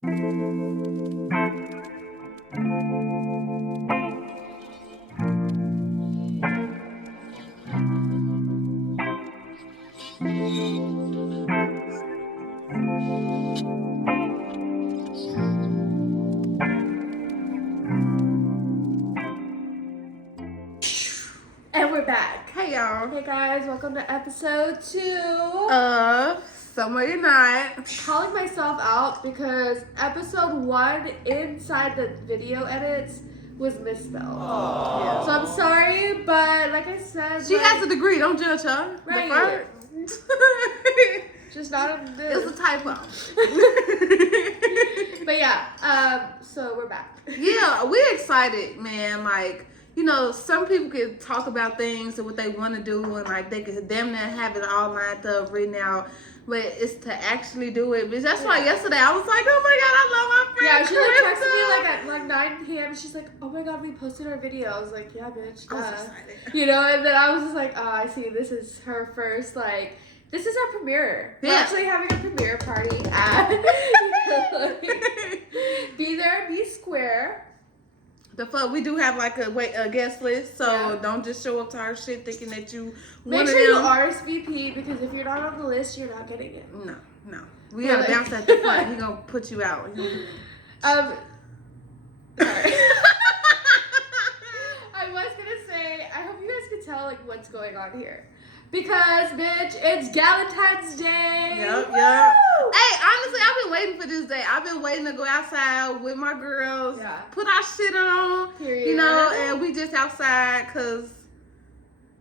And we're back. Hey y'all. Hey guys, welcome to episode 2. Somewhere you're not. Calling myself out because episode 1 inside the video edits was misspelled. Yeah. So I'm sorry, but like I said, She has a degree. Don't judge her. Right. Just not a It was a typo. But yeah, so we're back. Yeah, we're excited, man. Like, you know, some people could talk about things and what they want to do, and like they could damn near have it all lined up, written out. But it's to actually do it. Bitch, that's why yesterday I was like, oh my God, I love my friend. Yeah, she like texted me like at like 9 p.m. She's like, oh my God, we posted our video. I was like, yeah, bitch. I was excited. You know, and then I was just like, oh, I see. This is her first, like, this is our premiere. We're actually having a premiere party at Be There, Be Square. The fuck, we do have like a guest list, so Yeah. don't just show up to our shit thinking that you Make one sure of you them. RSVP because if you're not on the list, you're not getting it. No. We gotta bounce at the front. He gonna put you out. Sorry. I was gonna say, I hope you guys can tell like what's going on here. Because, bitch, it's Valentine's Day. Yep. Woo! Hey, honestly, I've been waiting for this day. I've been waiting to go outside with my girls, put our shit on, Period. you know, and we just outside because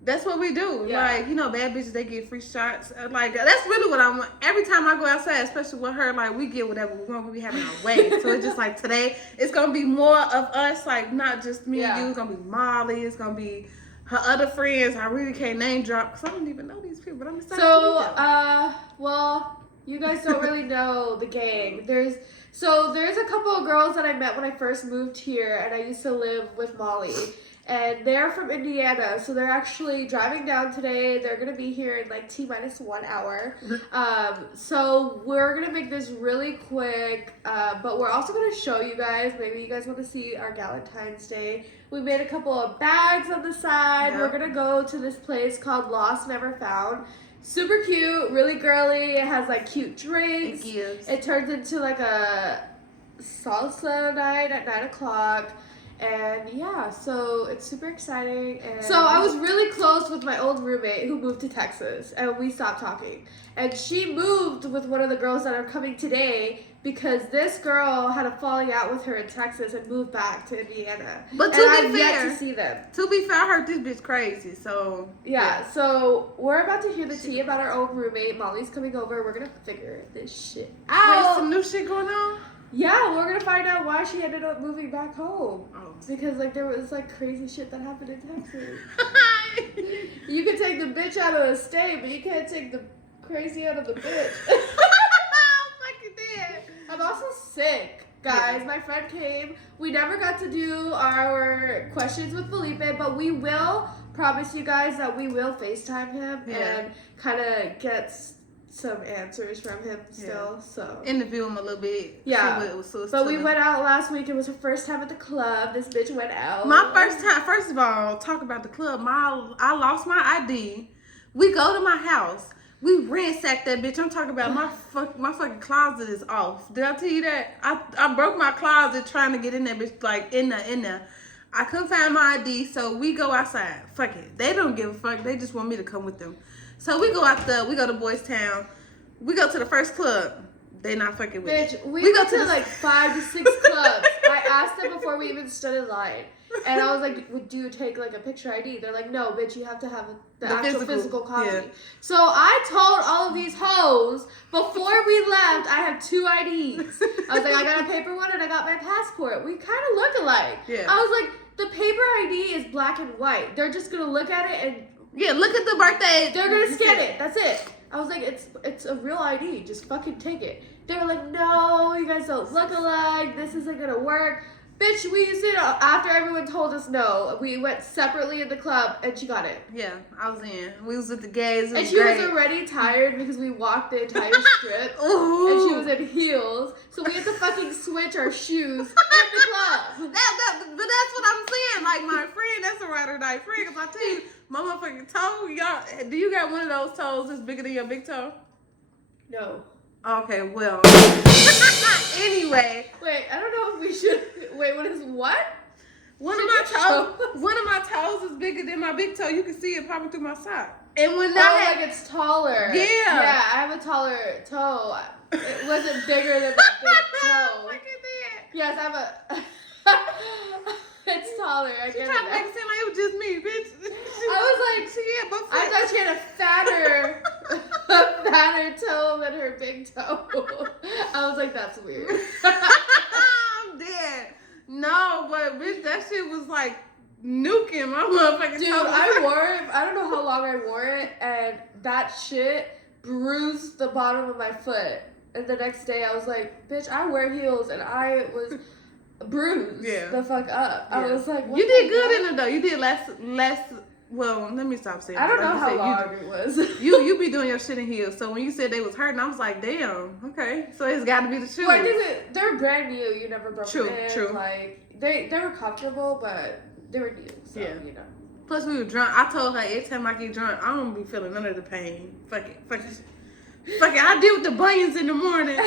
that's what we do. Yeah. Like, you know, bad bitches, they get free shots. Like, that's really what I want. Every time I go outside, especially with her, like, we get whatever we want. We be having our way. So it's just like today, it's going to be more of us, like, not just me and you. It's going to be Molly. It's going to be her other friends. I really can't name drop because I don't even know these people, but I'm excited to meet them. Well, you guys don't really know the gang. There's a couple of girls that I met when I first moved here, and I used to live with Molly. And they're from Indiana, so they're actually driving down today. They're going to be here in like T-minus 1 hour. So we're going to make this really quick, but we're also going to show you guys. Maybe you guys want to see our Valentine's Day. We made a couple of bags on the side. Yep. We're going to go to this place called Lost Never Found. Super cute, really girly. It has like cute drinks. It gives. It turns into like a salsa night at 9 o'clock. And yeah, so it's super exciting. And so I was really close with my old roommate who moved to Texas, and we stopped talking. And she moved with one of the girls that are coming today because this girl had a falling out with her in Texas and moved back to Indiana. But and I've yet to see them. To be fair, I heard this bitch crazy, so Yeah, so we're about to hear the tea about our old roommate. Molly's coming over. We're gonna figure this shit out. Wait, some new shit going on? Yeah, we're gonna find out why she ended up moving back home. Oh. Because like there was like crazy shit that happened in Texas. You can take the bitch out of the state, but you can't take the crazy out of the bitch. Fucking dead. I'm also sick, guys. My friend came. We never got to do our questions with Felipe, but we will promise you guys that we will FaceTime him and kind of get some answers from him still. So interview him a little bit. Yeah, but we went out last week. It was her first time at the club. This bitch went out. My first time. First of all, talk about the club. I lost my ID. We go to my house. We ransacked that bitch. I'm talking about my fucking closet is off. Did I tell you that? I broke my closet trying to get in that bitch, like in there. I couldn't find my ID, so we go outside. Fuck it. They don't give a fuck. They just want me to come with them. So we go out there. We go to Boys Town. We go to the first club. They not fucking with Bitch, me. we go to like 5 to 6 clubs. I asked them before we even stood in line. And I was like, do you take like a picture ID? They're like, no, bitch, you have to have the actual physical copy. Yeah. So I told all of these hoes, before we left, I have 2 IDs. I was like, I got a paper one and I got my passport. We kind of look alike. Yeah. I was like, the paper ID is black and white. They're just going to look at it and... Yeah, look at the birthday. They're going to scan it. That's it. I was like, it's a real ID. Just fucking take it. They were like, no, you guys don't look alike. This isn't going to work. Bitch, we used it after everyone told us no. We went separately in the club, and she got it. Yeah, I was in. We was with the gays. And she was already tired because we walked the entire strip. Ooh. And she was in heels. So we had to fucking switch our shoes in the club. But that's what I'm saying. Like, my friend, that's a ride or die friend. Because I tell you, my motherfucking toe, y'all, do you got one of those toes that's bigger than your big toe? No. Okay, well. Anyway. Wait, I don't know if we should. Wait, what? One of my toes is bigger than my big toe. You can see it popping through my sock. And when like it's taller. Yeah. Yeah, I have a taller toe. It wasn't bigger than my big toe. Look at that. Yes, I have a. It's taller. I She get tried to it. make it seem like it was just me, bitch. I thought she had a fatter toe than her big toe. I was like, that's weird. I'm dead. No, but bitch, that shit was like nuking my motherfucking Dude, toe. I wore it. I don't know how long I wore it, and that shit bruised the bottom of my foot. And the next day, I was like, bitch, I wear heels, and I was bruised the fuck up. Yeah. I was like, what you did good fuck? in it though. You did less. Well, let me stop saying. I don't that. know Like how you said, long it was. You be doing your shit in heels. So when you said they was hurting, I was like, damn. Okay, so it's got to be the shoes. Well, I think they're brand new. You never broke True, them in. true. Like they were comfortable, but they were new. So you know. Plus we were drunk. I told her every time I get drunk, I don't be feeling none of the pain. Fuck it. I deal with the bunions in the morning.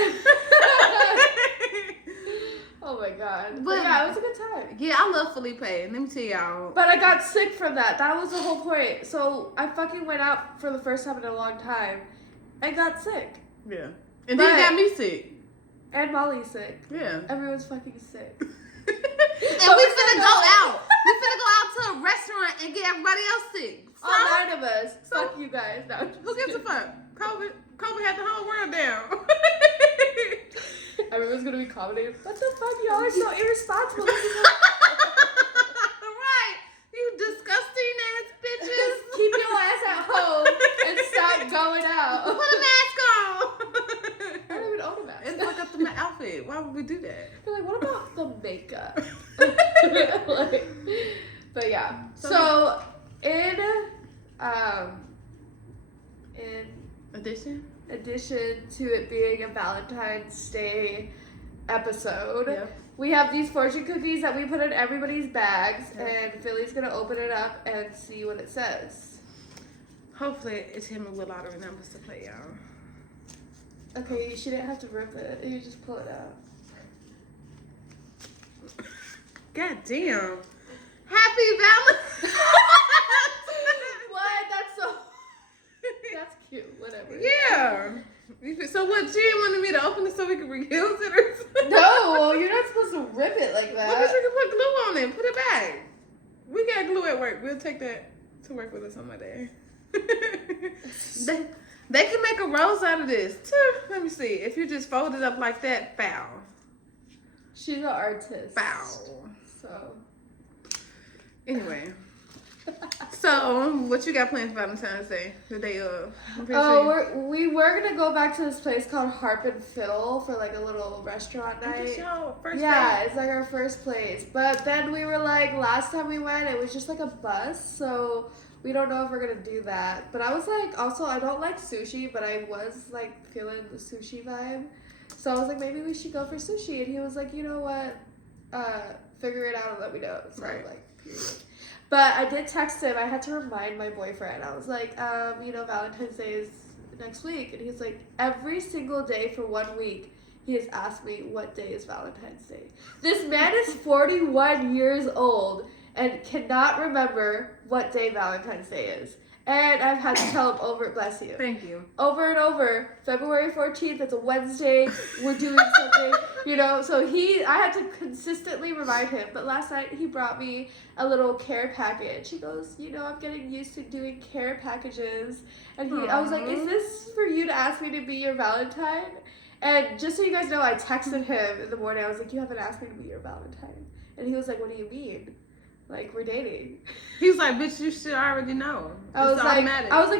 Oh my god. But yeah, it was a good time. Yeah, I love Felipe. Let me tell y'all. But I got sick from that. That was the whole point. So I fucking went out for the first time in a long time and got sick. Yeah. And then it got me sick. And Molly's sick. Yeah. Everyone's fucking sick. And we finna go out. We finna go out to a restaurant and get everybody else sick. So, all 9 of us. Fuck you guys. No, who gives a fuck? COVID had the whole world down. Everyone's gonna be commenting, what the fuck, y'all are so irresponsible. Right. You disgusting ass bitches. Keep your ass at home and stop going out. Put a mask on. I don't even own a mask. And fuck up the outfit. Why would we do that? They're like, what about the makeup? But yeah. So in addition to it being a Valentine's Day episode, we have these fortune cookies that we put in everybody's bags, and Philly's gonna open it up and see what it says. Hopefully it's him with lottery numbers to play, y'all. Okay, you shouldn't have to rip it. You just pull it out. God damn. Happy Valentine's. What? That's cute. Whatever. Yeah. So what, she didn't want me to open it so we could reuse it or something? No, you're not supposed to rip it like that. Well, you can put glue on it. Put it back. We got glue at work. We'll take that to work with us on my day. They can make a rose out of this too. Let me see. If you just fold it up like that, foul. She's an artist. Foul. So. Anyway. So, what you got planned for Valentine's Day? The day of? We were gonna go back to this place called Harp and Fiddle for like a little restaurant night. It's like our first place. But then we were like, last time we went, it was just like a bus, so we don't know if we're gonna do that. But I was like, also, I don't like sushi, but I was like feeling the sushi vibe. So I was like, maybe we should go for sushi. And he was like, you know what? Figure it out and let me know. So like, period. But I did text him. I had to remind my boyfriend. I was like, Valentine's Day is next week. And he's like, every single day for 1 week, he has asked me, what day is Valentine's Day? This man is 41 years old and cannot remember what day Valentine's Day is. And I've had to tell him bless you. Thank you. Over and over, February 14th, that's a Wednesday, we're doing something, so I had to consistently remind him. But last night, he brought me a little care package. He goes, I'm getting used to doing care packages. And I was like, is this for you to ask me to be your Valentine? And just so you guys know, I texted him in the morning. I was like, you haven't asked me to be your Valentine. And he was like, what do you mean? Like, we're dating. He was like, bitch, you should already know. I was like,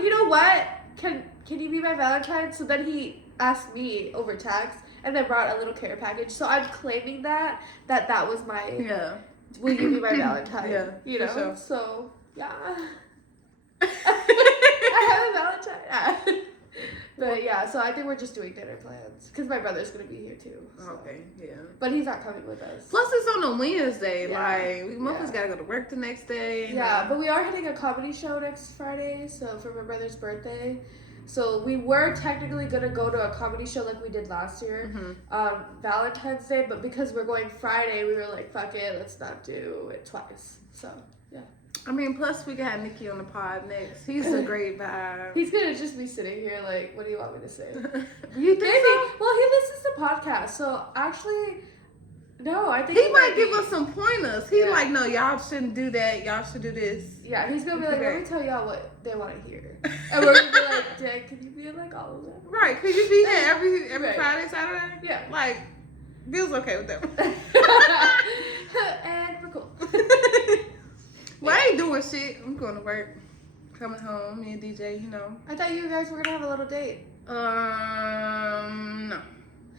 you know what? Can you be my Valentine? So then he asked me over text, and then brought a little care package. So I'm claiming that was my Yeah. will you be my Valentine? Yeah, You for know? sure. So yeah. I have a Valentine. But yeah, so I think we're just doing dinner plans because my brother's gonna be here too. So. Okay, yeah. But he's not coming with us. Plus, it's on a Wednesday. Yeah. Like, we motherfuckers gotta go to work the next day. Yeah, but we are hitting a comedy show next Friday, so for my brother's birthday. So we were technically gonna go to a comedy show like we did last year on Valentine's Day, but because we're going Friday, we were like, fuck it, let's not do it twice. So yeah. I mean, plus we got Nikki on the pod next. He's a great vibe. He's gonna just be sitting here like, what do you want me to say? You think Maybe. so? Well, he listens to podcasts, so actually, no, I think He might give us some pointers. He's Yeah. like, no, y'all shouldn't do that. Y'all should do this. Yeah, he's gonna be like, let me tell y'all what they want to hear, and we're gonna be like, Dad, can you be in like all of them? Right? Could you be here every Right. Friday, Saturday? Yeah. Like, Bill's okay with that. And we're cool. Well, I ain't doing shit. I'm going to work. Coming home, me and DJ, you know. I thought you guys were gonna have a little date. No.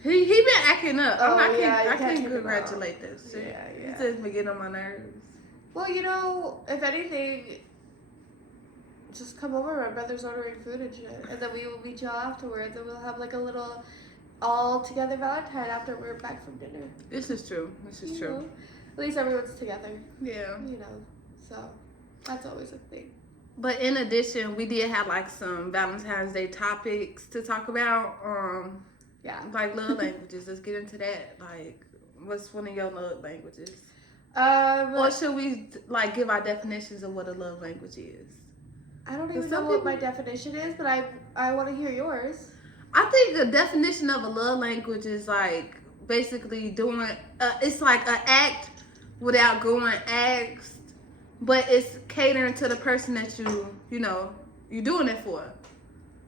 He been acting up. Oh, I yeah, you can't can't keep him congratulate out. this shit. Yeah. He says been getting on my nerves. Well, you know, if anything, just come over. My brother's ordering food and shit, and then we will meet y'all afterwards, and we'll have like a little all together Valentine after we're back from dinner. This is true. This is You true. know? At least everyone's together. Yeah. You know, so that's always a thing. But in addition, we did have like some Valentine's Day topics to talk about. Yeah. Like love languages. Let's get into that. Like, what's one of your love languages? Or should we like give our definitions of what a love language is? I don't even some know what people- my definition is, but I want to hear yours. I think the definition of a love language is like basically doing. It's like an act without going asked, but it's catering to the person that you know you're doing it for.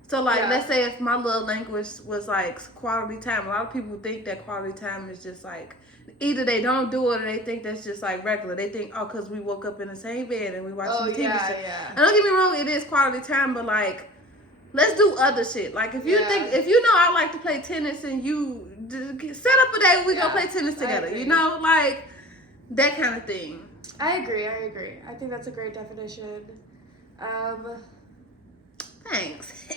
So like, Yeah. let's say if my love language was like quality time. A lot of people think that quality time is just like either they don't do it or they think that's just like regular. They think, oh, because we woke up in the same bed and we watching the TV show. yeah. And don't get me wrong, it is quality time, but like, let's do other shit. Like if you Yeah. think, if you know I like to play tennis and you set up a day where we go play tennis together, agree. you know, like that kind of thing. I agree. I think that's a great definition. Thanks.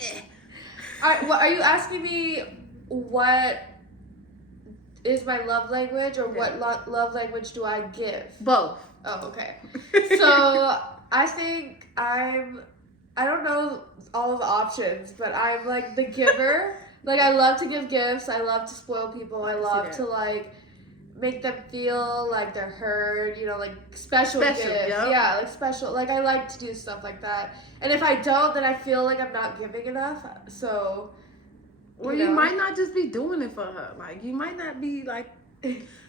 Are you asking me what is my love language, or what love language do I give? Both. Oh, okay. So I think I don't know all of the options, but I'm like the giver. Like I love to give gifts. I love to spoil people. I love to like make them feel like they're heard, you know, like special gifts. Yep. Yeah, like special. Like I like to do stuff like that. And if I don't, then I feel like I'm not giving enough. So, Or you might not just be doing it for her. Like you might not be like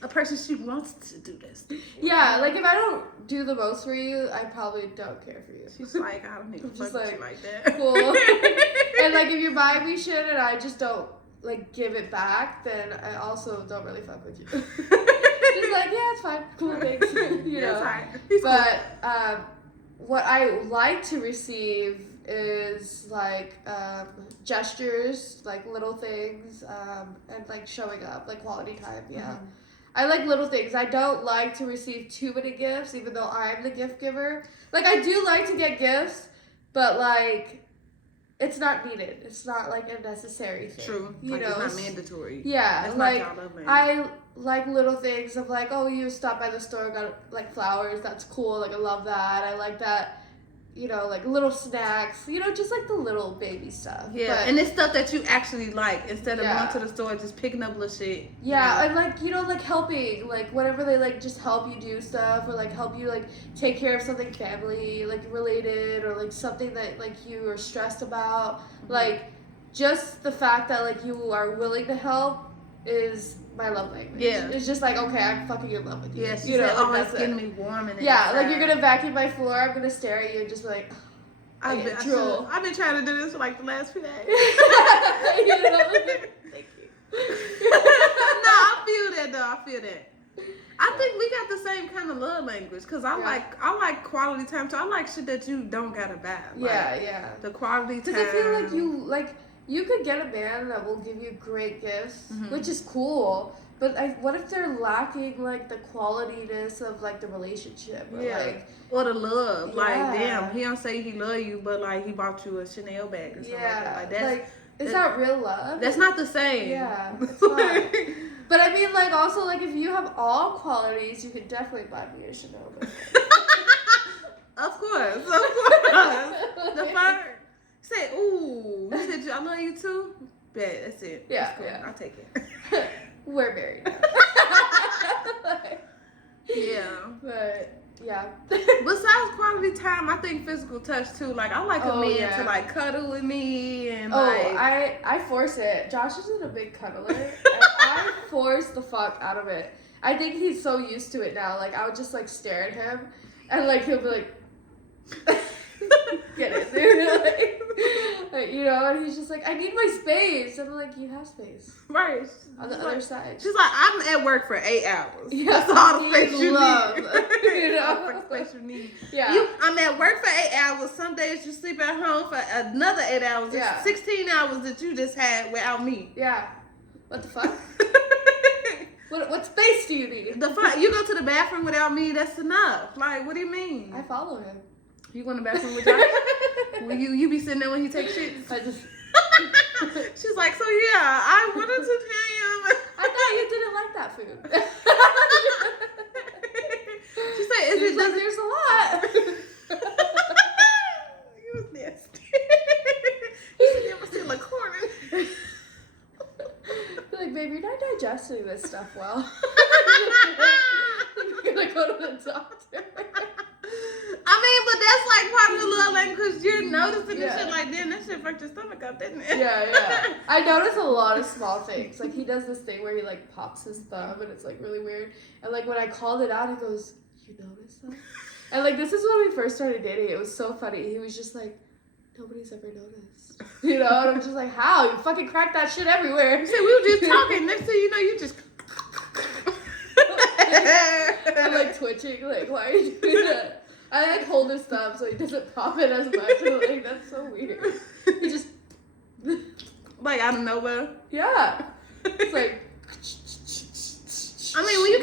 a person she wants to do this. Yeah, like if I don't do the most for you, I probably don't care for you. She's like, I don't even Just fuck with like, you like that. Cool. And like if you're buying me shit and I just don't like give it back, then I also don't really fuck with you. Just like, yeah, it's fine. Cool, thanks. You know. Right. But what I like to receive is like gestures, like little things, and like showing up, like quality time. Yeah. Mm-hmm. I like little things. I don't like to receive too many gifts, even though I'm the gift giver. Like I do like to get gifts, but like it's not needed. It's not like a necessary thing. True. You like, know, it's not mandatory. yeah, That's like not y'all love language. I like little things of like, oh, you stopped by the store, got like flowers. That's cool. Like I love that. I like that. You know, like little snacks. You know, just like the little baby stuff. Yeah, But, and it's stuff that you actually like instead of Yeah. going to the store and just picking up little shit. yeah, and like, you know, like helping, like whenever they like just help you do stuff or like help you like take care of something family like related or like something that like you are stressed about. Like just the fact that like you are willing to help is my love language. Yeah. It's just like, okay, I'm fucking in love with you. Yes, you know, said, oh, like, it's that's getting it. me warm and Yeah, like you're gonna vacuum my floor, I'm gonna stare at you and just be like, I've been trying to do this for like the last few days. You know? Thank you. No, I feel that though. I feel that. I think we got the same kind of love language because I like quality time. So I like shit that you don't gotta buy. Like, Yeah. the quality time. Because I feel like you could get a man that will give you great gifts, Mhm. which is cool. But what if they're lacking like the qualityness of like the relationship? Or, Yeah. like, Or the love. Like, Yeah. damn, he don't say he love you, but like he bought you a Chanel bag or something like that. Like that's is that real love? that's not the same. Yeah, it's not. But I mean, like, also, like, if you have all qualities, you could definitely buy me a Chanel bag. Of course. The fuck? Say, ooh. He said, I love you too? Bet, that's it. Yeah, That's cool. yeah. I'll take it. We're married now. Yeah. But, yeah. Besides quality time, I think physical touch too. Like, I like a man to like cuddle with me and like. I force it. Josh isn't a big cuddler. And I force the fuck out of it. I think he's so used to it now. Like, I would just like stare at him and like he'll be like, get it, dude. Like, you know, and he's just like, I need my space. And I'm like, you have space. Right. On the other side. She's like, I'm at work for 8 hours. Yeah, that's all the space you love. need. You know? All the space you need. Yeah. I'm at work for 8 hours. Some days you sleep at home for another 8 hours. Yeah. It's 16 hours that you just had without me. Yeah. What the fuck? What space do you need? The fuck? You go to the bathroom without me, that's enough. Like, what do you mean? I follow him. You go in the bathroom with Josh? Will you be sitting there when he takes shit? I just. She's like, so yeah, I wanted to tell you. I thought you didn't like that food. She said, "Is She's it? like, Does there's a lot." You was nasty. You said there was still a corner. Like, babe, you're not digesting this stuff well. You're gonna go to the doctor. I mean, but that's like part of the love language because you're noticing this Yeah. shit like, damn, that shit fucked your stomach up, didn't it? Yeah. I notice a lot of small things. Like, he does this thing where he, like, pops his thumb, and it's, like, really weird. And, like, when I called it out, he goes, you noticed that? And, like, this is when we first started dating. It was so funny. He was just like, nobody's ever noticed. You know? And I'm just like, how? You fucking cracked that shit everywhere. See, we were just talking. Next thing you know, you just... I'm, like, twitching. Like, why are you doing that? I, like, hold his thumb so he doesn't pop it as much. And, like, that's so weird. He just... like, out of nowhere. Yeah. It's like... I mean, when you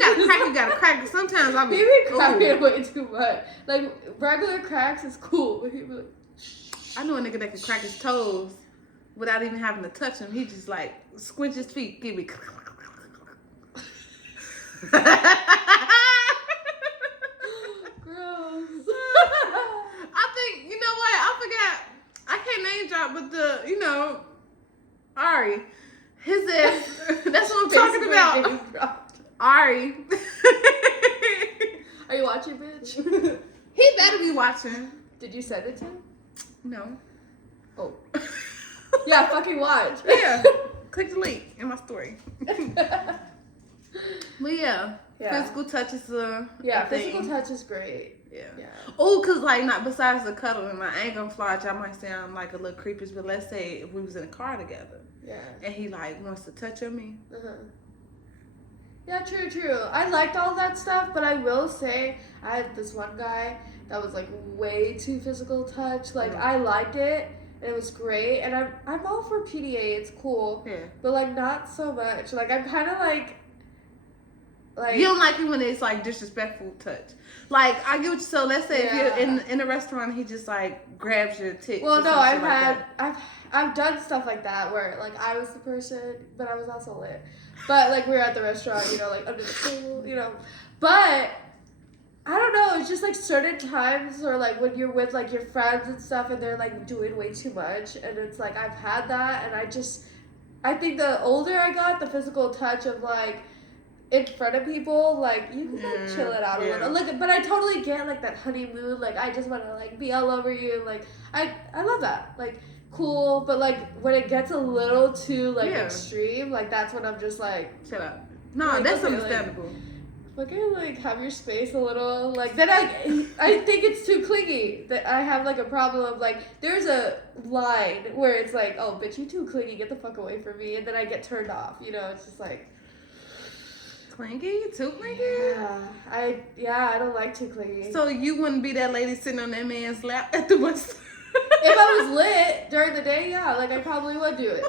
gotta crack. Sometimes I He be cracking way too much. Like, regular cracks is cool, but he be like... I know a nigga that can crack his toes without even having to touch him. He just, like, squinch his feet, give me... Gross. I think, you know what? I forgot. I can't name drop, but Ari. His ass. That's what I'm talking about. Ari. Are you watching, bitch? He better be watching. Did you send it to him? No. Oh. Yeah, fucking watch. Yeah. Click the link in my story. But yeah. Physical touch is a physical thing. touch is great. Yeah. Yeah. Oh, cause like not besides the cuddling, I ain't gonna fly. Y'all might sound like a little creepish, but let's say if we was in a car together, Yeah. and he like wants to touch on me. Yeah, true. I liked all that stuff, but I will say I had this one guy that was like way too physical touch. Like I liked it and it was great, and I'm all for PDA. It's cool. Yeah. But like not so much. Like I'm kind of like. You don't like it when it's like disrespectful touch. Like I get what you. So let's say if you're in a restaurant, he just like grabs your tits. Well, no, I've I've done stuff like that where like I was the person, but I was also lit. But like we were at the restaurant, you know, like under the table, you know. But I don't know. It's just like certain times, or like when you're with like your friends and stuff, and they're like doing way too much, and it's like I've had that, and I think the older I got, the physical touch of like. In front of people, like you can like chill it out a little. Like, but I totally get like that honeymoon. Like, I just want to like be all over you. Like, I love that. Like, cool. But like when it gets a little too like extreme, like that's when I'm just like, shut up. No, like, that's okay, understandable. Like have your space a little. Like then I think it's too clingy. That I have like a problem of like there's a line where it's like, oh bitch, you too clingy. Get the fuck away from me. And then I get turned off. You know, it's just like. Clingy? Too clingy? Yeah, I don't like too clingy. So you wouldn't be that lady sitting on that man's lap at the bus? If I was lit during the day, yeah, like I probably would do it.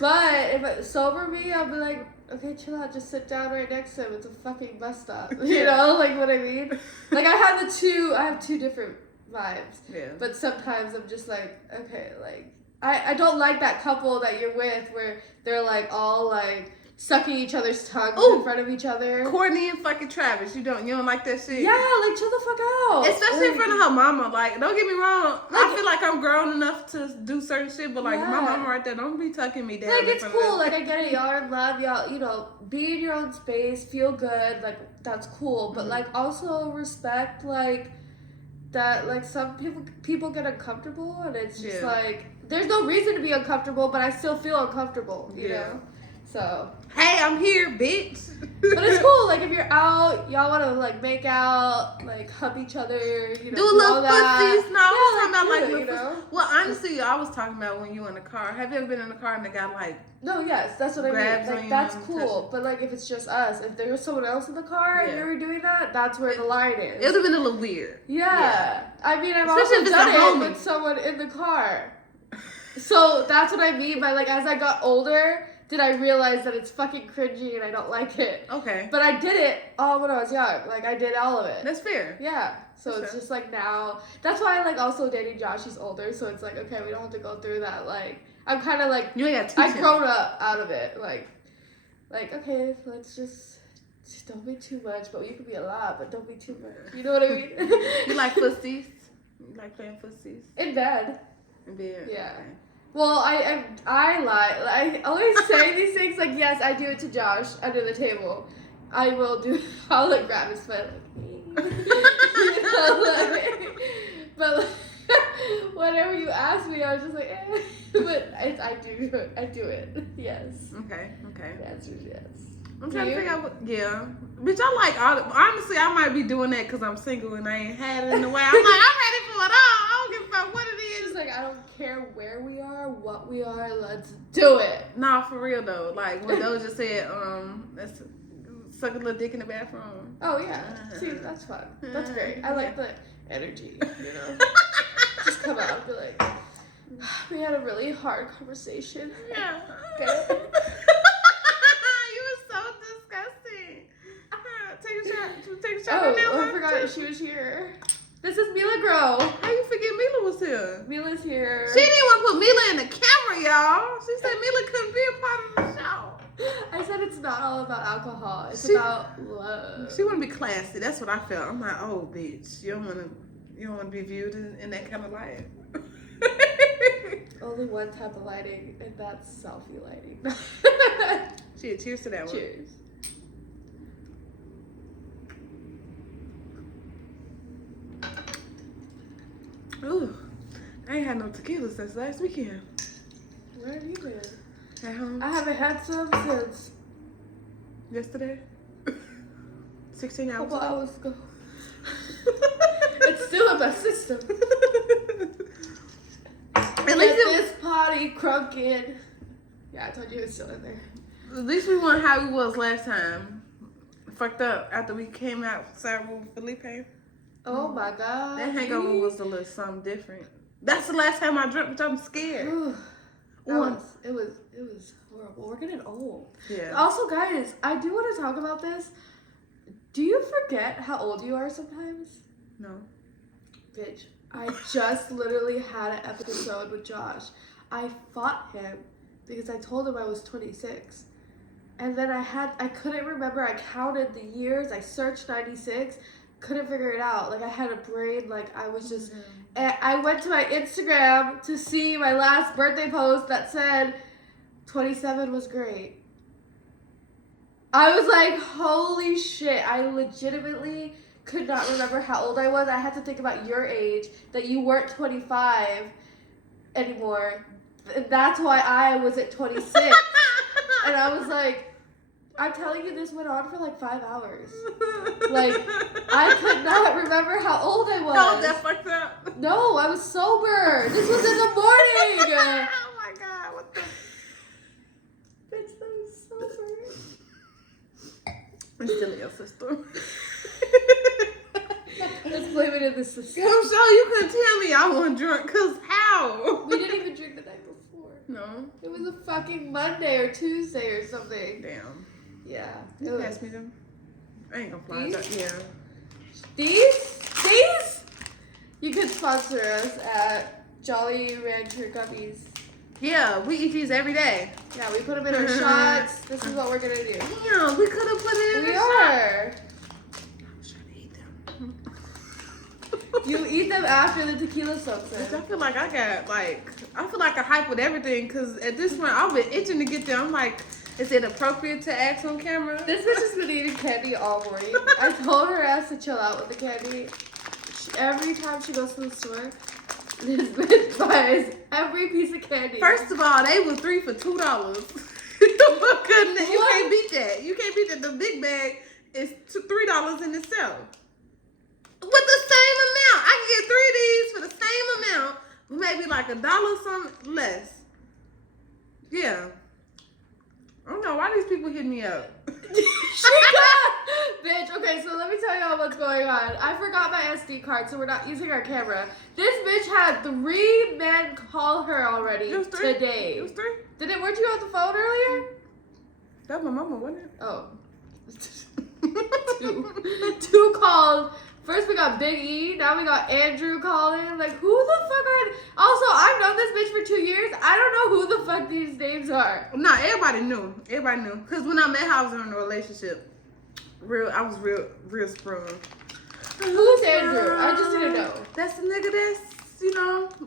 But if it sober me, I'll be like, okay, chill out, just sit down right next to him. It's a fucking bus stop. You know, like what I mean? Like I have two different vibes. Yeah. But sometimes I'm just like, okay, like I don't like that couple that you're with where they're like all like sucking each other's tongues in front of each other. Courtney and fucking Travis, you don't like that shit? Yeah, like chill the fuck out. Especially in front of her mama. Like, don't get me wrong. I feel like I'm grown enough to do certain shit, but like my mama right there, don't be tucking me down. Like it's cool. Like I get it. Y'all are in love. Y'all, you know, be in your own space. Feel good. Like that's cool. But like also respect like that. Like some people get uncomfortable, and it's just like there's no reason to be uncomfortable, but I still feel uncomfortable. You know. So hey, I'm here, bitch. But it's cool. Like if you're out, y'all want to like make out, like hug each other, you know, do a little pussies. No, I was talking about like you know. Well, honestly, I was talking about when you in the car. Have you ever been in the car and the guy like? No, yes, that's what I mean. Like that's cool. But like if it's just us, if there was someone else in the car and you were doing that, that's where the line is. It would have been a little weird. Yeah. I mean, I've especially also done it with someone in the car. So that's what I mean by like as I got older. Did I realize that it's fucking cringy and I don't like it? Okay. But I did it all when I was young. Like, I did all of it. That's fair. Yeah. So it's just like now. That's why I like also dating Josh. He's older. So it's like, okay, we don't have to go through that. Like, I'm kind of like, you ain't got to teach I've grown up out of it. Like, okay, let's just don't be too much. But you can be a lot, but don't be too much. You know what I mean? You like pussies? You like playing pussies? In bed. In bed? Yeah. Okay. Well, I lie. I always say these things like, yes, I do it to Josh under the table. I will do. I'll like grab his foot, like, you know, like, but like, whenever you ask me, I was just like, eh. But I do it. Yes. Okay. The answer is yes. I'm trying to figure out what. Yeah, bitch. I like all. Honestly, I might be doing that because I'm single and I ain't had it in a while. I'm like, I'm ready for it all. I don't give a fuck what it is. She's like, I don't care where we are, what we are. Let's do it. Nah, for real though. Like when those just said, let's suck a little dick in the bathroom. Oh yeah. See, that's fun. That's great. I like the energy. You know, just come out and be like, we had a really hard conversation. Yeah. Okay. Take a shot right now. Oh, I forgot she was here. This is Mila Grow. How you forget Mila was here? Mila's here. She didn't want to put Mila in the camera, y'all. She said Mila couldn't be a part of the show. I said it's not all about alcohol. It's about love. She want to be classy. That's what I felt. I'm like, oh, bitch, you don't want to be viewed in that kind of light. Only one type of lighting, and that's selfie lighting. Cheers to that one. Cheers. Ooh, I ain't had no tequila since last weekend. Where have you been? At home. I haven't had some since yesterday. 16 hours. Couple hours ago. It's still in my system. At least this party crunking. Yeah, I told you it's still in there. At least we weren't how we was last time. Fucked up after we came outside with Felipe. Oh my god. That hangover was a little something different. That's the last time I drank, but I'm scared. It was horrible. We're getting old. Yeah. Also, guys, I do want to talk about this. Do you forget how old you are sometimes? No. Bitch, I just literally had an episode with Josh. I fought him because I told him I was 26. And then I couldn't remember. I counted the years. I searched 96. Couldn't figure it out. Like I had a brain. Like I was just. And I went to my Instagram to see my last birthday post that said 27 was great. I was like, holy shit! I legitimately could not remember how old I was. I had to think about your age. That you weren't 25 anymore. And that's why I was at 26. And I was like, I'm telling you, this went on for like 5 hours. Like, I could not remember how old I was. No, that fucked up. No, I was sober. This was in the morning. Oh my god, what the? Bitch, I was sober. I'm still in your system. Let's blame it in the system. I'm sure you couldn't tell me I wasn't drunk, cause how? out. We didn't even drink the night before. No. It was a fucking Monday or Tuesday or something. Damn. Yeah. You pass me them. I ain't gonna fly. These? Yeah. These? You could sponsor us at Jolly Rancher Guppies. Yeah, we eat these every day. Yeah, we put them in our shots. This is what we're gonna do. Yeah, we could have put it in We a shot. are. I was trying to eat them. You eat them after the tequila soaks Bitch, in. I feel like I feel like I hype with everything because at this point I've been itching to get them. I'm like, is it appropriate to ask on camera? This bitch has been eating candy all morning. I told her ass to chill out with the candy. Every time she goes to the store, this bitch buys every piece of candy. First of all, they were 3 for $2. You can't beat that. You can't beat that. The big bag is $3 in itself. With the same amount. I can get 3 of these for the same amount. Maybe like $1 something less. Yeah. I don't know why these people hit me up. Bitch, okay, so let me tell y'all what's going on. I forgot my SD card, so we're not using our camera. This bitch had 3 men call her already It was 3. today. It was 3. Weren't you on the phone earlier? That was my mama, wasn't it? Oh. 2 called. First we got Big E, now we got Andrew calling. Like, who the fuck are... Also, I've known this bitch for 2 years. I don't know who the fuck these names are. No, everybody knew. Everybody knew. Because when I met her, I was in a relationship. I was real sprung. Who's Andrew? I just didn't know. That's the nigga that's,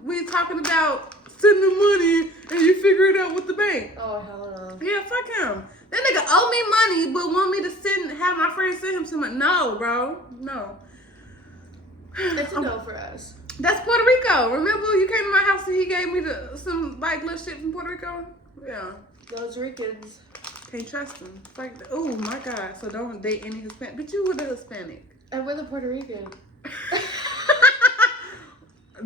we're talking about sending money and you figure it out with the bank. Oh, hell no. Yeah, fuck him. That nigga owe me money but want me to have my friends send him some money. No, bro. No. It's a no for us. That's Puerto Rico. Remember you came to my house and he gave me some like little shit from Puerto Rico? Yeah. Those Ricans. Can't trust them. It's like, oh my God. So don't date any Hispanic. But you were the Hispanic. And we're the Puerto Rican.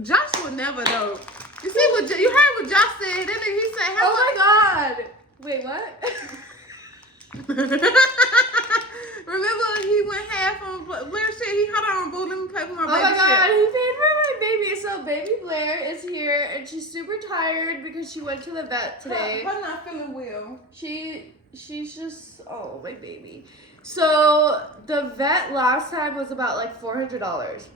Josh would never though. You see what you heard what Josh said? Then he said, "How Oh my God! Wait, what? Remember he went half on Blair shit. He hold on, boo. Let me pay for my Oh baby my God! shit. He paid for my baby. So baby Blair is here, and she's super tired because she went to the vet today. Her not feeling well. She's just my baby. So the vet last time was about like $400.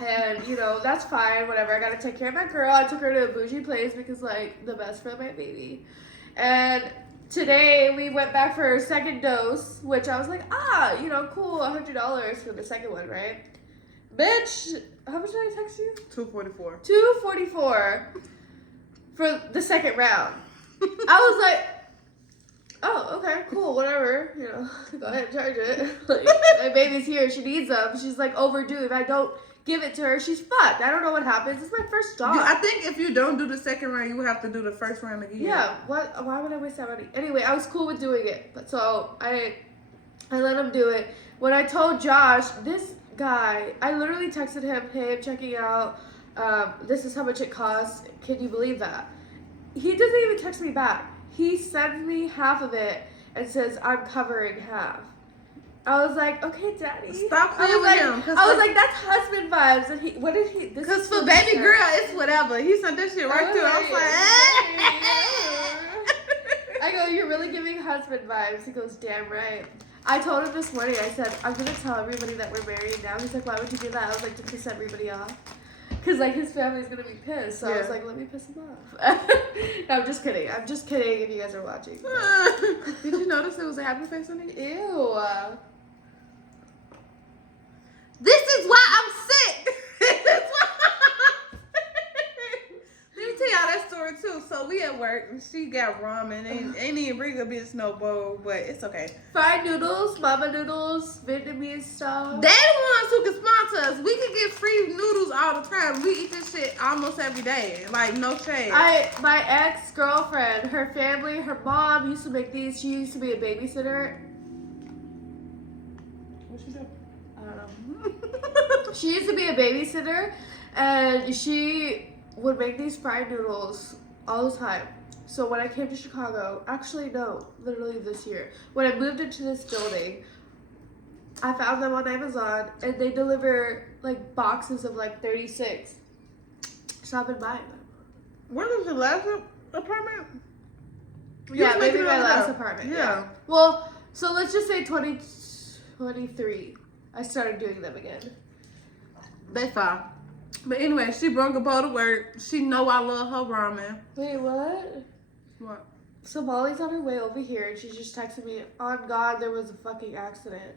And, that's fine, whatever. I gotta take care of my girl. I took her to a bougie place because, like, the best for my baby. And today we went back for her second dose, which I was like, cool, $100 for the second one, right? Bitch, how much did I text you? $244. $244 for the second round. I was like, oh, okay, cool, whatever. Go ahead and charge it. Like, my baby's here, she needs them. She's like overdue. If I don't give it to her, she's fucked. I don't know what happens. It's my first job. I think if you don't do the second round, you would have to do the first round again. Yeah. What? Why would I waste that money? Anyway, I was cool with doing it, but so I let him do it. When I told Josh, this guy, I literally texted him, "Hey, I'm checking out. This is how much it costs. Can you believe that?" He doesn't even text me back. He sends me half of it and says, "I'm covering half." I was like, okay, daddy. Stop playing with him. I was like, that's husband vibes. And what did he? Because for baby girl, it's whatever. He sent that shit right through. I was like, I go, you're really giving husband vibes. He goes, damn right. I told him this morning, I said, I'm going to tell everybody that we're married now. He's like, why would you do that? I was like, to piss everybody off. Because, like, his family's going to be pissed. So I was like, let me piss him off. No, I'm just kidding. I'm just kidding if you guys are watching. Did you notice it was a happy face on it? Ew. This is why I'm sick. Let me tell y'all that story too. So we at work and she got ramen and ain't even bring a bitch no bowl, but it's okay. Fried noodles, mama noodles, Vietnamese stuff. They the ones who can sponsor us. We can get free noodles all the time. We eat this shit almost every day. Like no shade. My ex-girlfriend, her family, her mom used to make these. She used to be a babysitter. What she do? I don't know. She used to be a babysitter, and she would make these fried noodles all the time. So when I came to Chicago, actually no, literally this year, when I moved into this building, I found them on Amazon, and they deliver like boxes of like 36. So I've been buying them. When was the last apartment? Yeah, maybe my last apartment. Yeah. Well, so let's just say 2023. I started doing them again. They fine. But anyway, she brought a bowl to work. She know I love her ramen. Wait, what? What? So Molly's on her way over here and she just texted me, on God, there was a fucking accident.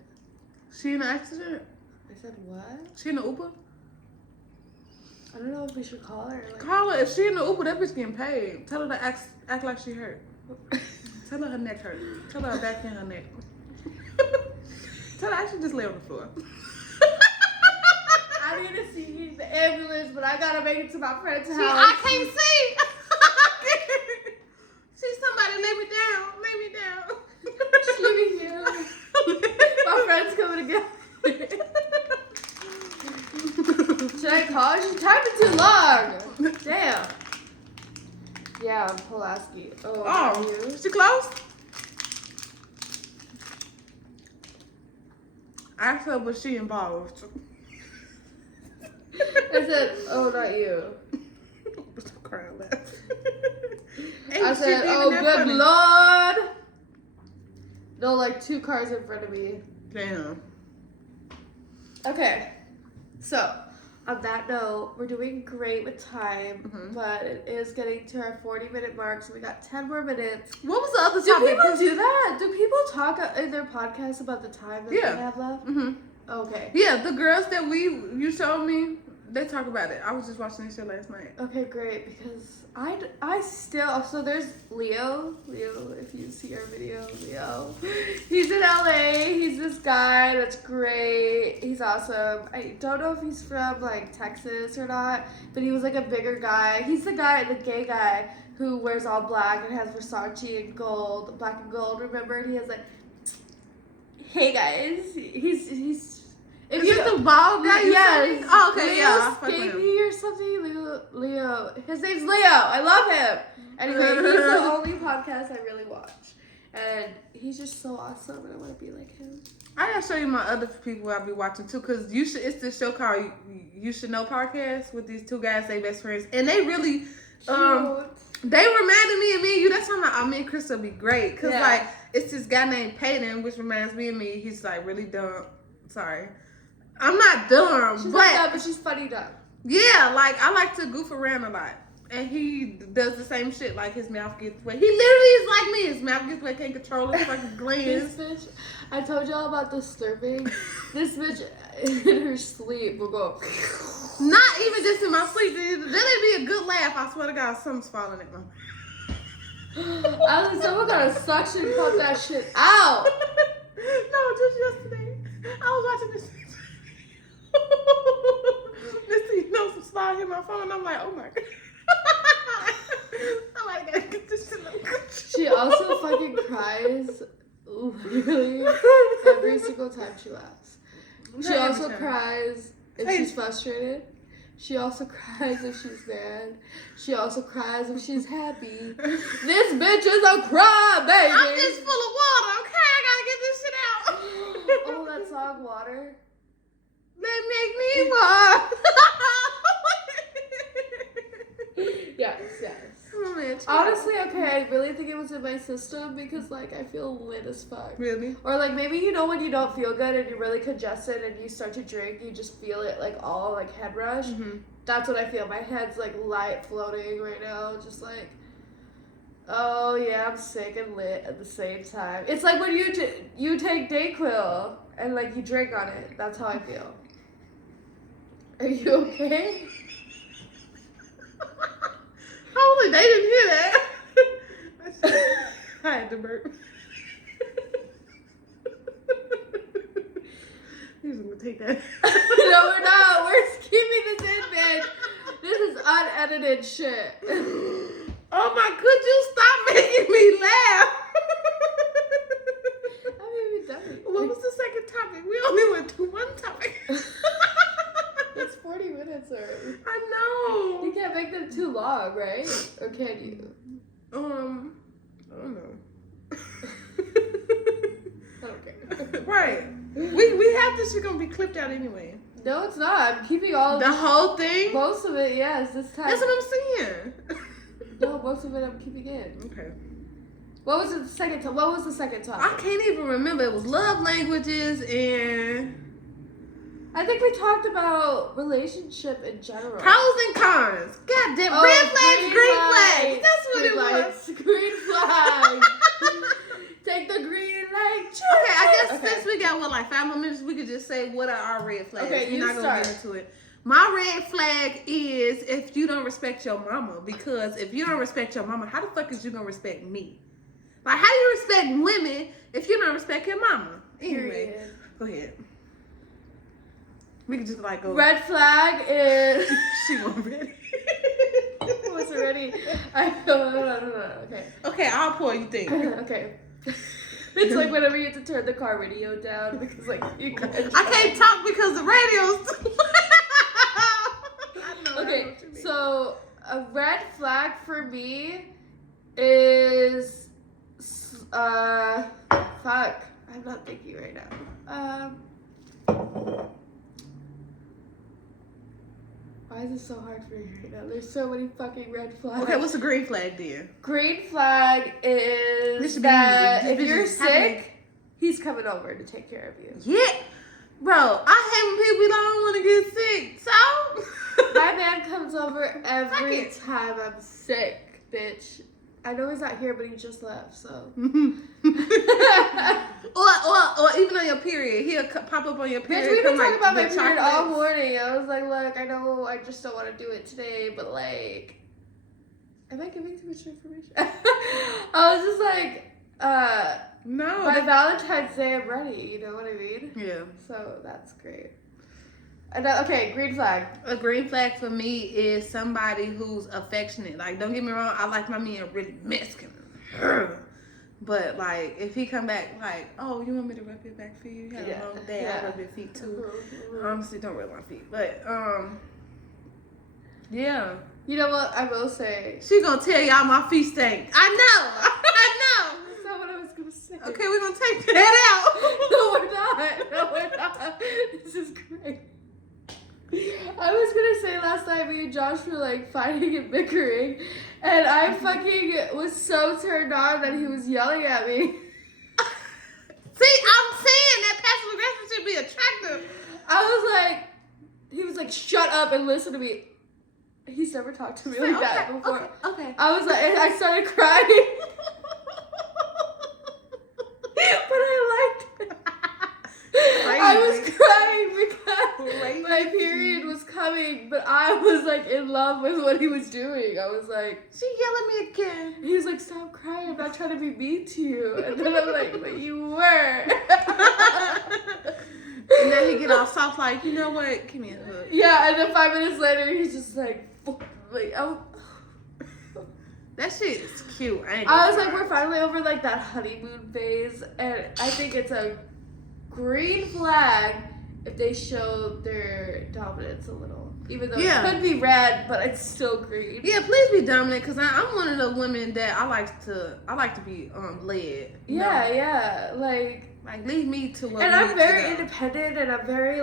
She in an accident? I said, what? She in the Uber? I don't know if we should call her. Like, call her. If she in the Uber, that bitch getting paid. Tell her to act like she hurt. Tell her neck hurt. Tell her back in her neck. Tell her I should just lay on the floor. I need to see the ambulance, but I gotta make it to my friend's house. I can't see. See, somebody lay me down. Lay me down. Just leave me here. My friend's coming to get me. Should I call her? She's typing too long. Damn. Yeah, I'm Pulaski. Oh, you? She close? I asked her, was she involved? I said, oh, not you. I'm crying laugh. I said, oh, good Lord. No, like 2 cars in front of me. Damn. Okay. So, on that note, we're doing great with time, but it is getting to our 40-minute mark, so we got 10 more minutes. What was the other Do topic? people do that? Do people talk in their podcasts about the time that they have left? Mm-hmm. Okay. Yeah, the girls that you showed me, they talk about it. I was just watching this shit last night. Okay, great, because I still, so there's Leo, if you see our video, Leo. He's in LA, he's this guy that's great, he's awesome. I don't know if he's from, like, Texas or not, but he was, like, a bigger guy. He's the gay guy who wears all black and has Versace and gold, black and gold, remember? And he has, like, hey, guys, he's if Is you it the bald guy? Yes. Oh, okay, Leo yeah. Spanky or something. Leo. His name's Leo. I love him. Anyway, he's the only podcast I really watch. And he's just so awesome, and I want to be like him. I gotta show you my other people I'll be watching too, cause it's this show called You Should Know Podcast with these 2 guys, they best friends, and they really, they reminded me of me and you. That's why me and Chris will be great, cause like it's this guy named Peyton, which reminds me of me. He's like really dumb. Sorry, I'm not dumb, She's not dumb, but she's funny dumb. Yeah, like I like to goof around a lot. And he does the same shit, like his mouth gets wet. He literally is like me. His mouth gets wet, can't control his fucking glands. This bitch, I told y'all about disturbing. This bitch in her sleep will go. Not even just in my sleep. That'd be a good laugh. I swear to God, something's falling at my. I was like, someone got a suction pump that shit out. No, just yesterday. I was watching this. Some slide hit my phone, and I'm like, oh my God. I'm like, I gotta get this shit up. She also fucking cries literally every single time she laughs. She also cries if she's frustrated. She also cries if she's mad. She also cries if she's happy. This bitch is a cry baby. I'm just full of water, okay? I gotta get this shit out. Oh, that song, Water. That make me walk. Yes. Oh, man, honestly, okay, I really think it was in my system because, like, I feel lit as fuck. Really? Or, like, maybe, you know, when you don't feel good and you're really congested and you start to drink, you just feel it, like, all, like, head rush. Mm-hmm. That's what I feel. My head's, like, light floating right now. Just, like, oh, yeah, I'm sick and lit at the same time. It's like when you take DayQuil and, like, you drink on it. That's how I feel. Are you okay? Hopefully they didn't hear that. I had to burp. He's gonna take that. No, we're not. We're keeping this in, man. This is unedited shit. Oh my, could you stop making me laugh? I haven't even done it. What was the second topic? We only went to one topic. It's 40 minutes already. I know. You can't make them too long, right? Or can you? I don't know. I don't care. Right. We have this shit gonna be clipped out anyway. No, it's not. I'm keeping all the whole thing. Most of it, yes. This time. That's what I'm saying. No, most of it I'm keeping in. Okay. What was the second topic? What was the second topic? I can't even remember. It was love languages and I think we talked about relationship in general. pros and cons. God damn, red flags, green flags. That's what it was. Green flags. Take the green light. Okay, I guess since we got 5 more minutes, we could just say what are our red flags. Okay, We're not gonna get into it. My red flag is if you don't respect your mama, because if you don't respect your mama, how the fuck is you gonna respect me? Like, how do you respect women if you don't respect your mama? Anyway, go ahead. We could just go. Red flag is She wasn't ready. I wasn't ready. I don't know. Okay. Okay, I'll pour. You think? Okay. It's like whenever you have to turn the car radio down because you guys. I can't talk because the radio's. Okay, so a red flag for me is fuck. I'm not thinking right now. Why is this so hard for me right now? There's so many fucking red flags. Okay, what's a green flag then? Green flag is that if you're sick, he's coming over to take care of you. Yeah. Bro, I hate when people don't want to get sick. So my man comes over every time I'm sick, bitch. I know he's not here, but he just left, so. or even on your period, he'll pop up on your period. Bitch, we've been talking about my with period all chocolates. morning. I was like, look, I know I just don't want to do it today, but am I giving too much information? I was just no. by Valentine's Day, I'm ready. You know what I mean? Yeah. So that's great. And okay, green flag. A green flag for me is somebody who's affectionate. Like, don't get me wrong, I like my men really masculine. But if he come back oh, you want me to rub your back for you? You had a long day. I rub your feet too. Honestly, don't rub my feet. But yeah. You know what I will say? She gonna tell y'all my feet stink. I know. That's not what I was gonna say. Okay, we're gonna take that out. No, we're not. This is great. I was gonna say last night me and Josh were fighting and bickering, and I fucking was so turned on that he was yelling at me. See, I'm saying that passive aggression should be attractive. He was like, shut up and listen to me. He's never talked to me like that before. Okay. I was and I started crying. But I liked it. I was crying because my period was coming, but I was in love with what he was doing. I was like, she yelling at me again. He was like, stop crying, I'm not trying to be mean to you. And then I'm like, but you were. And then he get all soft you know what? Give me a hug. Yeah, and then 5 minutes later, he's just oh. That shit is cute. I was like, we're finally over that honeymoon phase, and I think it's a green flag if they show their dominance a little. Even though it could be red, but it's still green. Yeah, please be dominant, because I'm one of the women that I like to be led. Yeah. Lead me to what. And I'm very independent, and I'm very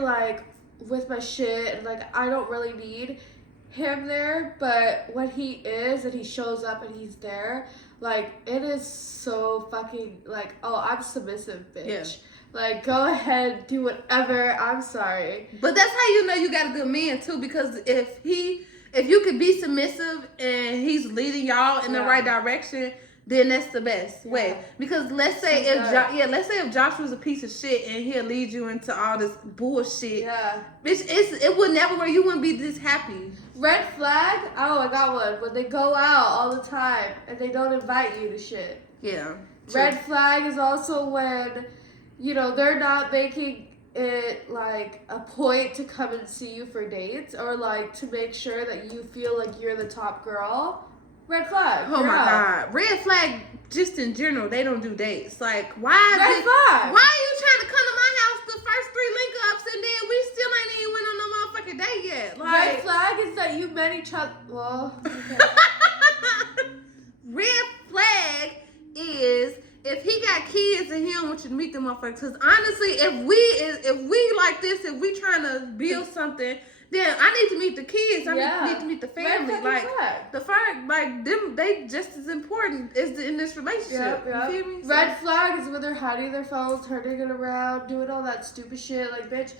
with my shit, and I don't really need him there, but when he is and he shows up and he's there, it is so fucking oh, I'm submissive, bitch. Yeah. Go ahead, do whatever. I'm sorry. But that's how you know you got a good man too, because if you could be submissive and he's leading y'all in the right direction, then that's the best way. Because let's say if Josh was a piece of shit and he'll lead you into all this bullshit. Yeah. Bitch, it would never work. You wouldn't be this happy. Red flag? Oh, I got one. When they go out all the time and they don't invite you to shit. Yeah. True. Red flag is also when, they're not making it a point to come and see you for dates or to make sure that you feel like you're the top girl. Red flag. Oh my God. Red flag, just in general, they don't do dates. Why Red flag. Why are you trying to come to my house the first 3 link ups and then we still ain't even went on no motherfucking date yet? Red flag is that you met each other. Well, okay. Red flag is if he got kids and he don't want you to meet them motherfuckers. Because honestly, if we like this, if we trying to build something, then I need to meet the kids. I Yeah. need to meet the Red family. fucking Like flag. the fire, like them, they just as important as in this relationship. Yep. You feel me? So, Red flag is when they're hiding their phones, turning it around, doing all that stupid shit. Like, bitch,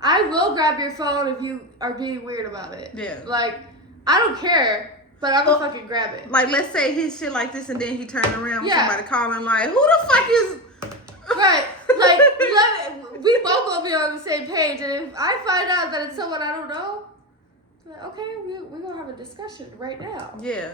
I will grab your phone if you are being weird about it. Yeah. Like, I don't care, but I'm gonna fucking grab it. Like, let's say his shit like this, and then he turned around with Yeah. somebody calling, like, who the fuck is? Right. Like, we both gonna be on the same page, and if I find out that it's someone I don't know, like, okay, we're gonna have a discussion right now. Yeah.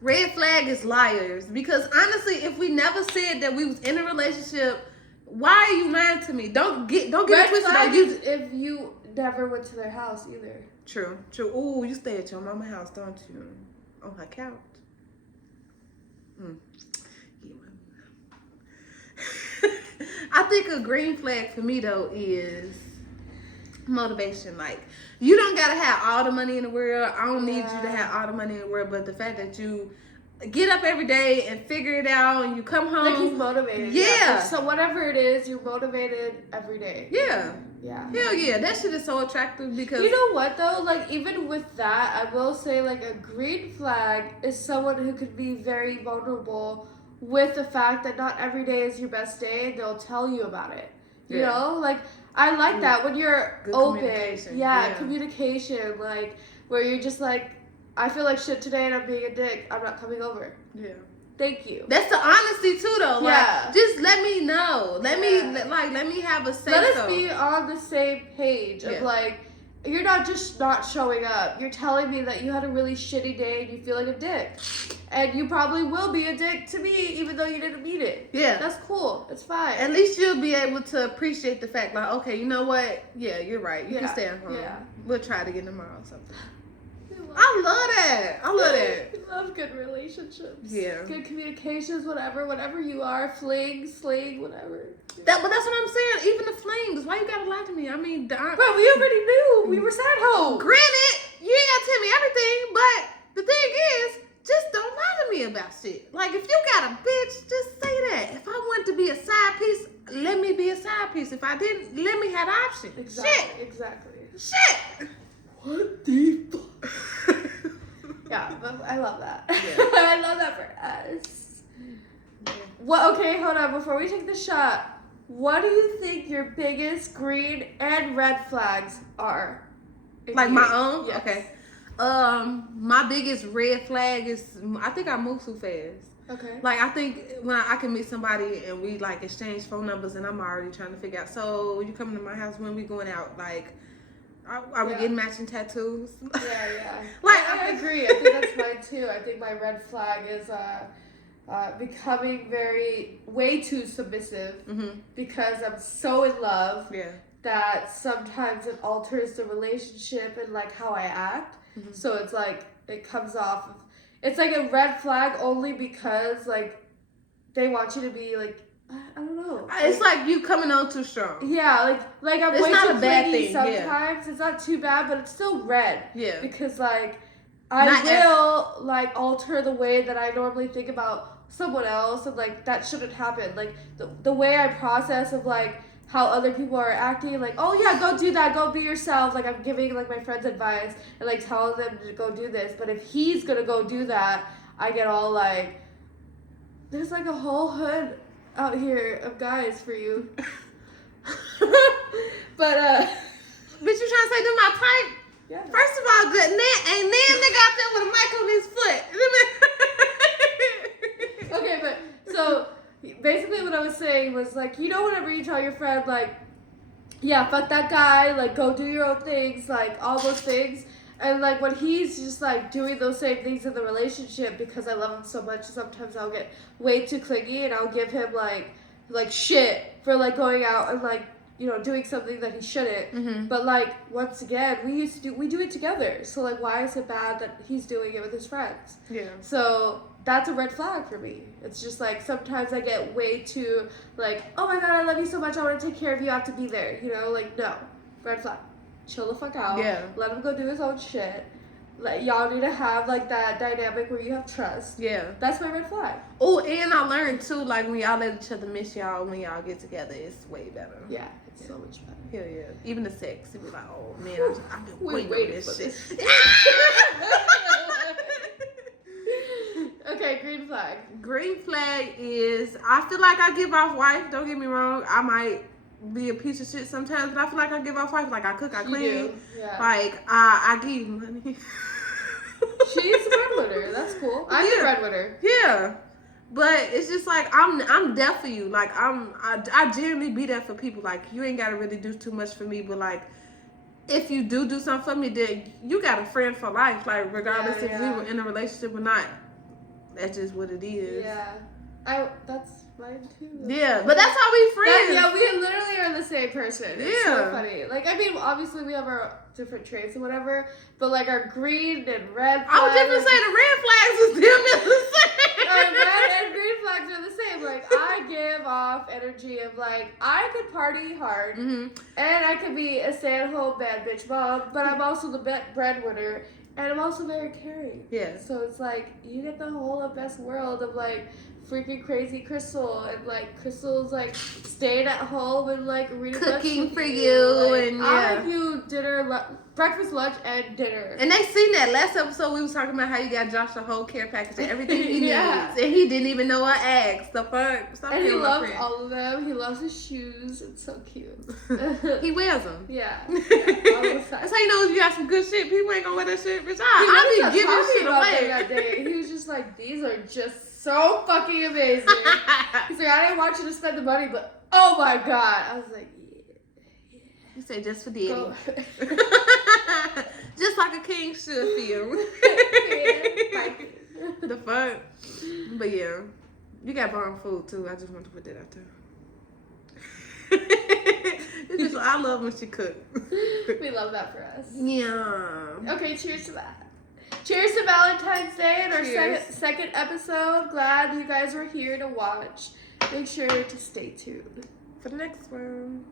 Red flag is liars. Because honestly, if we never said that we was in a relationship, why are you lying to me? Don't get Red it twisted. flag is if you never went to their house either. True. Ooh, you stay at your mama's house, don't you? On her couch. I think a green flag for me though is motivation. Like, you don't gotta have all the money in the world. I don't need you to have all the money in the world, but the fact that you get up every day and figure it out, and you come home Like, he's motivated. Yeah. So whatever it is, you're motivated every day. Yeah. Yeah. Hell yeah, that shit is so attractive because You know what though? Like, even with that, I will say, like, a green flag is someone who could be very vulnerable with the fact that not every day is your best day, and they'll tell you about it. You Yeah. know? Like, I like that when you're Good open. communication. Yeah, Yeah. communication. Like, where you're just like, I feel like shit today and I'm being a dick. I'm not coming over. yeah. Thank you. That's the honesty too, though. Like, Yeah. just let me know. Let Yeah. me have a say. Let us be on the same page of Yeah. like, you're not just not showing up. You're telling me that you had a really shitty day and you feel like a dick. And you probably will be a dick to me even though you didn't mean it. Yeah. That's cool. It's fine. At least you'll be able to appreciate the fact, like, okay, you know what? Yeah, you're right. You Yeah. can stay at home. Yeah. We'll try it again tomorrow or something. I love that. I love that. I love good relationships. Yeah. Good communications, whatever you are, sling, whatever. But that's what I'm saying. Even the flings. Why you gotta lie to me? I mean, Bro, we already knew. We were side hoes. granted, you ain't gotta tell me everything, but the thing is, just don't lie to me about shit. Like, if you got a bitch, just say that. If I want to be a side piece, let me be a side piece. If I didn't, let me have the option. Exactly. Shit. What the fuck? Yeah, but I love that. Yeah. I love that for us. What? Okay, hold on. Before we take the shot, what do you think your biggest green and red flags are? Like my own? Yes. Okay. My biggest red flag is I think I move too fast. Okay. Like, I think when I can meet somebody and we like exchange phone numbers and I'm already trying to figure out, so you coming to my house when we going out? Like, are we getting matching tattoos? Yeah. Like, I agree. I think that's mine too. I think my red flag is becoming way too submissive because I'm so in love that sometimes it alters the relationship and like how I act. So it's like it comes off. It's like a red flag only because like they want you to be like, I don't know. It's like you coming on too strong. Yeah, like I'm It's way not too a bad clingy thing, sometimes. It's not too bad, but it's still red. Yeah. Because like I will like alter the way that I normally think about someone else, and like that shouldn't happen. Like the way I process of like how other people are acting, like, oh yeah, go do that, go be yourself. Like I'm giving like my friends advice and like telling them to go do this. But if he's gonna go do that, I get all like, there's like a whole hood out here of guys for you. But Bitch, you trying to say they're my type? yeah. First of all, good ain't nigga out there with a mic on his foot. Okay, but so basically what I was saying was like, you know, whenever you tell your friend like, yeah, fuck that guy, like go do your own things, like all those things, and like when he's just like doing those same things in the relationship because I love him so much, sometimes I'll get way too clingy and I'll give him like shit for like going out and like, you know, doing something that he shouldn't. But like once again, we do it together. So like, why is it bad that he's doing it with his friends? Yeah. So that's a red flag for me. It's just like sometimes I get way too like, oh my god, I love you so much, I want to take care of you, I have to be there. You know, like no, red flag. Chill the fuck out. Yeah. Let him go do his own shit. Like y'all need to have like that dynamic where you have trust. Yeah. That's my red flag. Oh, and I learned too, like when y'all let each other miss y'all when y'all get together, it's way better. Yeah, it's so much better. Hell yeah. Even the sex, it be like, oh man, I've been We waiting waited for for this shit. Okay, green flag. Green flag is, I feel like I give off wife. Don't get me wrong. I might be a piece of shit sometimes, but I feel like I give off wife. Like I cook, I You clean. do, yeah. Like I give you money. She's a breadwinner. That's cool. I'm a breadwinner. Yeah. But it's just like I'm there for you. Like I genuinely be there for people. Like you ain't gotta really do too much for me, but like if you do something for me, then you got a friend for life. Like regardless if we were in a relationship or not. That's just what it is. Yeah. That's mine too. Yeah, but that's how we friends. Yeah, we literally are the same person. It's so Yeah. funny. Like, I mean, obviously we have our different traits and whatever, but like our green and red flags. I was just gonna say the red flags was them the same. Our red and green flags are the same. Like, I give off energy of like, I could party hard, and I could be a stay-at-home bad bitch mom, but I'm also the breadwinner. And I'm also very caring. Yeah. So it's like, you get the whole best world of like freaking crazy Crystal. And like, Crystal's like staying at home and like reading cooking books for with you. Like, And I do dinner, breakfast, lunch, and dinner. And they seen that last episode. We was talking about how you got Josh the whole care package and everything he Yeah. needs, and he didn't even know I asked. The fuck? Stop And he killing my loves friend. all of them. He loves his shoes. It's so cute. He wears them. Yeah. All the time. That's how you know if you got some good shit. People ain't gonna wear that shit, bitch. He I was be giving talking shit about away. them that day. He was just like, these are just so fucking amazing. He's like, I didn't want you to spend the money, but oh my god. I was like, yeah. You say just for daddy. Go. Just like a king should feel. The fuck? But yeah. You got bomb food too. I just want to put that out there. It's just, I love when she cook. We love that for us. Yeah. Okay, cheers to that. Cheers to Valentine's Day and our Cheers. second episode. Glad you guys were here to watch. Make sure to stay tuned For the next one.